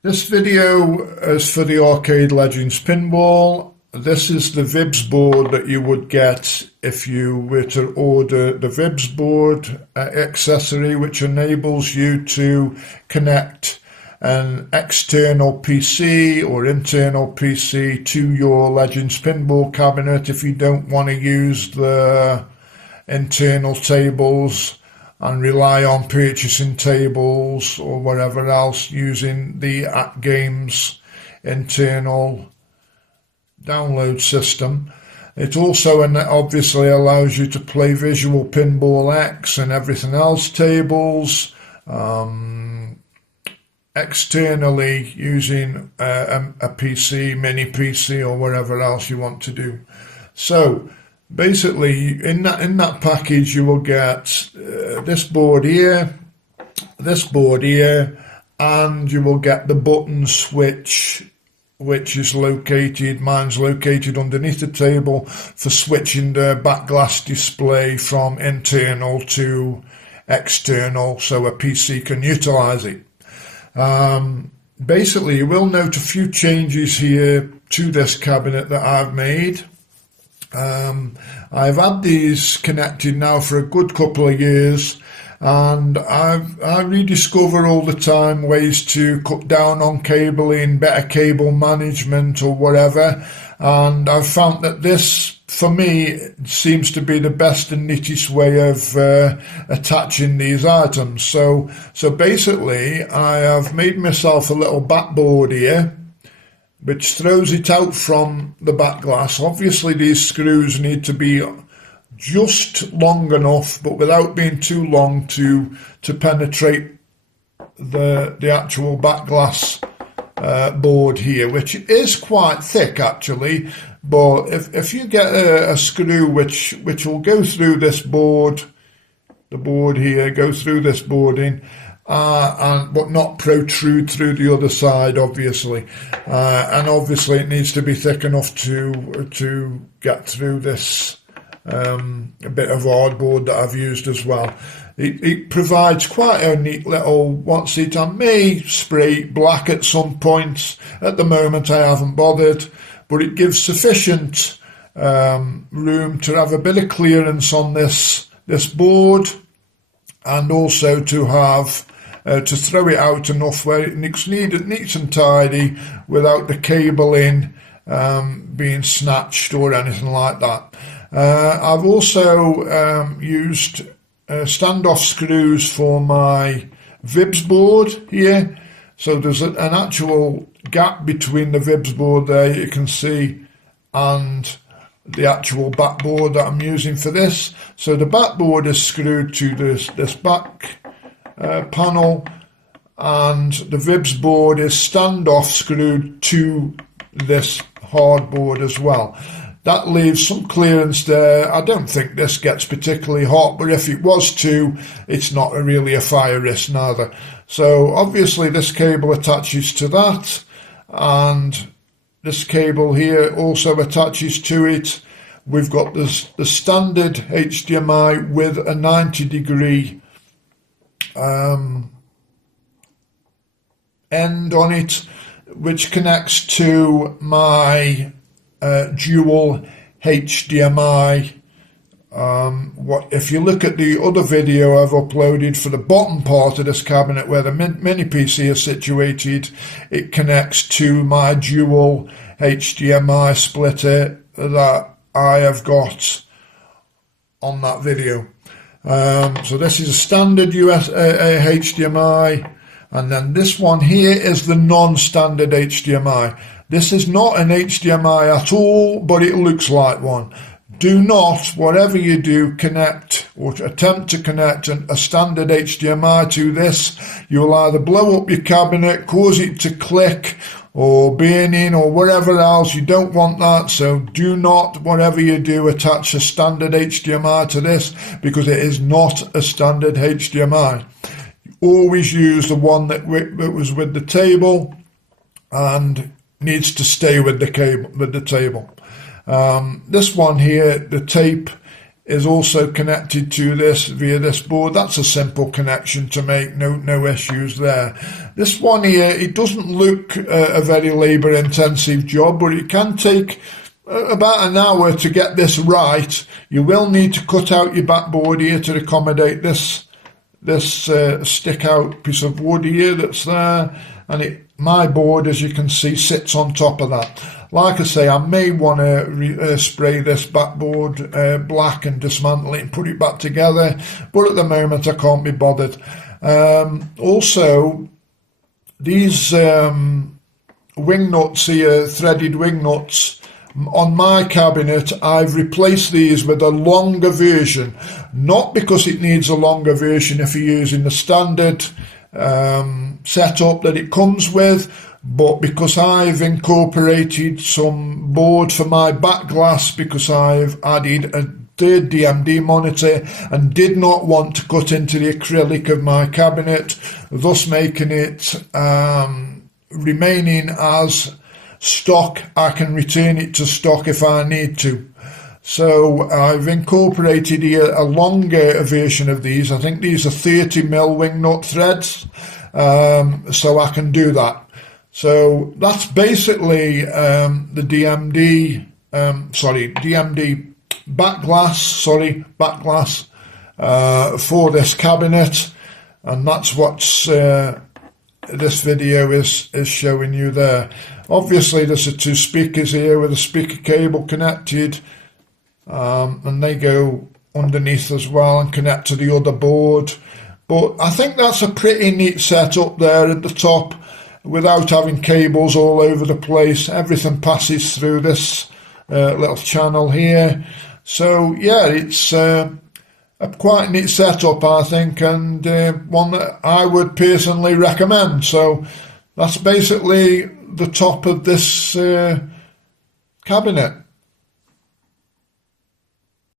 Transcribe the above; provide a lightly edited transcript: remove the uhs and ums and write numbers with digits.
This video is for the Arcade Legends Pinball. This is the VIBS board that you would get if you were to order the VIBS board accessory, which enables you to connect an external PC or internal PC to your Legends Pinball cabinet if you don't want to use the internal tables and rely on purchasing tables or whatever else using the AtGames internal download system. It also obviously allows you to play Visual Pinball X and everything else tables externally using a PC, mini PC or whatever else you want to do. So basically, in that package, you will get this board here, and you will get the button switch, which is located. Mine's located underneath the table for switching the back glass display from internal to external, so a PC can utilize it. Basically, you will note a few changes here to this cabinet that I've made. I've had these connected now for a good couple of years, and I rediscover all the time ways to cut down on cabling, better cable management or whatever, and I've found that this, for me, seems to be the best and neatest way of attaching these items. So basically, I have made myself a little backboard here, which throws it out from the back glass. Obviously, these screws need to be just long enough, but without being too long to penetrate the actual back glass board here, which is quite thick actually. But if you get a screw which will go through this board, the board here, go through this boarding, but not protrude through the other side, obviously. And obviously it needs to be thick enough to get through this bit of hardboard that I've used as well. It provides quite a neat little one seat. I may spray black at some point. At the moment I haven't bothered, but it gives sufficient room to have a bit of clearance on this board, and also to have to throw it out enough where it's neat and tidy without the cabling being snatched or anything like that. I've also used standoff screws for my VIBS board here. So there's an actual gap between the VIBS board there, you can see, and the actual backboard that I'm using for this. So the backboard is screwed to this back panel, and the VIBS board is standoff screwed to this hardboard as well. That leaves some clearance there. I don't think this gets particularly hot, but if it was to, it's not really a fire risk neither. So obviously this cable attaches to that, and this cable here also attaches to it. We've got the standard HDMI with a 90-degree end on it, which connects to my dual HDMI. If you look at the other video I've uploaded for the bottom part of this cabinet where the mini PC is situated, it connects to my dual HDMI splitter that I have got on that video. So this is a standard HDMI, and then this one here is the non-standard HDMI. This is not an HDMI at all, but it looks like one. Do not, whatever you do, connect or attempt to connect a standard HDMI to this. You'll either blow up your cabinet, cause it to click or burn in or whatever else. You don't want that. So do not, whatever you do, attach a standard HDMI to this, because it is not a standard HDMI. Always use the one that was with the table and needs to stay with the table. This one here, the tape is also connected to this via this board. That's a simple connection to make, no issues there. This one here, it doesn't look a very labour intensive job, but it can take about an hour to get this right. You will need to cut out your backboard here to accommodate this stick out piece of wood here that's there, and my board, as you can see, sits on top of that. Like I say, I may want to spray this backboard black and dismantle it and put it back together, but at the moment I can't be bothered. Also, these wing nuts here, threaded wing nuts, on my cabinet I've replaced these with a longer version, not because it needs a longer version if you're using the standard setup that it comes with, but because I've incorporated some board for my back glass, because I've added a third DMD monitor and did not want to cut into the acrylic of my cabinet, thus making it remaining as stock. I can return it to stock if I need to. So I've incorporated here a longer version of these. I think these are 30mm wing nut threads, so I can do that. So that's basically the DMD back glass for this cabinet, and that's what's this video is showing you there. Obviously there's the two speakers here with a speaker cable connected, and they go underneath as well and connect to the other board. But I think that's a pretty neat setup there at the top, without having cables all over the place. Everything passes through this little channel here. So yeah, it's a quite neat setup, I think, and one that I would personally recommend. So that's basically the top of this cabinet.